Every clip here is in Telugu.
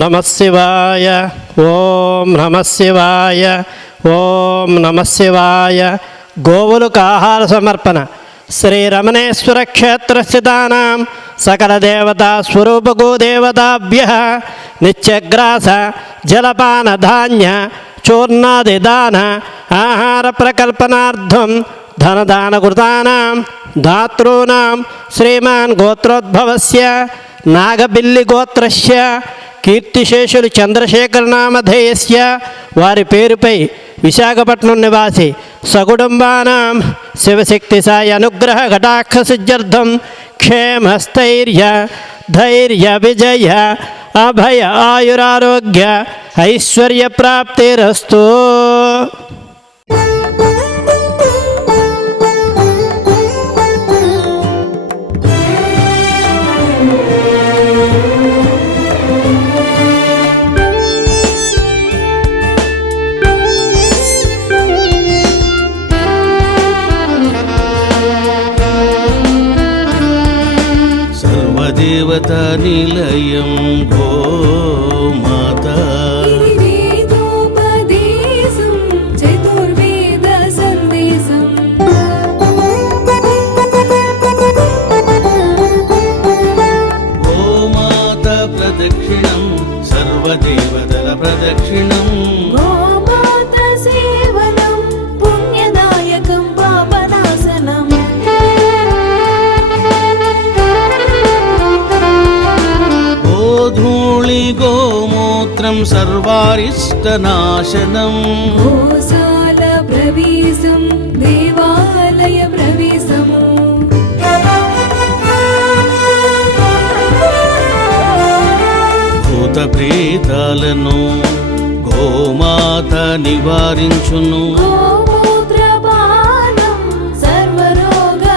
నమః శివాయ. ఓం నమః శివాయ. ఓం నమః శివాయ. గోవులకు ఆహార సమర్పణ. శ్రీ రమణేశ్వర క్షేత్రస్థితానాం సకల దేవతా స్వరూప గోదేవతాభ్యః నిత్యగ్రాస జలపాన ధాన్య చూర్ణాది దాన ఆహార ప్రకల్పనార్థం ధనదాన కృతానాం ధాతॄణాం శ్రీమాన్ గోత్రోద్భవస్య నాగబిల్లి గోత్రస్య కీర్తిశేషులు చంద్రశేఖర నామధేయస్య వారి పేరుపై విశాఖపట్నం నివాసి సకుటుంబానాం శివశక్తి సాయి అనుగ్రహ కటాక్ష సిద్ధ్యర్థం క్షేమస్థైర్య ధైర్య విజయ అభయ ఆయురారోగ్య ఐశ్వర్య ప్రాప్తిరస్తు. దేవతా నిలయం గోమాత చతుర్వేద సందేశం గోమాత ప్రదక్షిణం సర్వదేవతల ప్రదక్షిణం గోమాత సేవనం పుణ్యదాయకం పాపనాశనం గోధూళి గోమూత్రం సర్వారిష్టనాశనం గోశాల ప్రవేశం దేవాలయ ప్రవేశము భూత ప్రేతాలను గోమాత నివారించును గోమూత్రపానం సర్వరోగనాశనం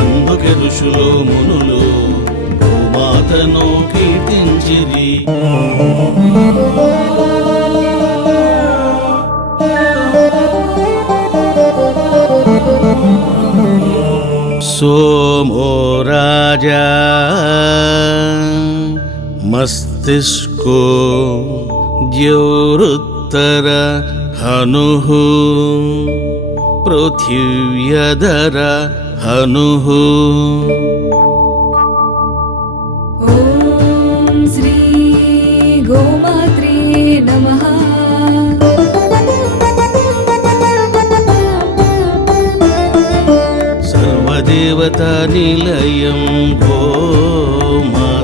అందుకే ఋషులు మునులు గోమాతను కీర్తించిరి. सोमो राजा मस्तिष्को द्योरुत्तर हनुः पृथिव्यधर हनुः. ఓం శ్రీ గోమాత్రే నమః. सर्वदेवता निलयं गोमाता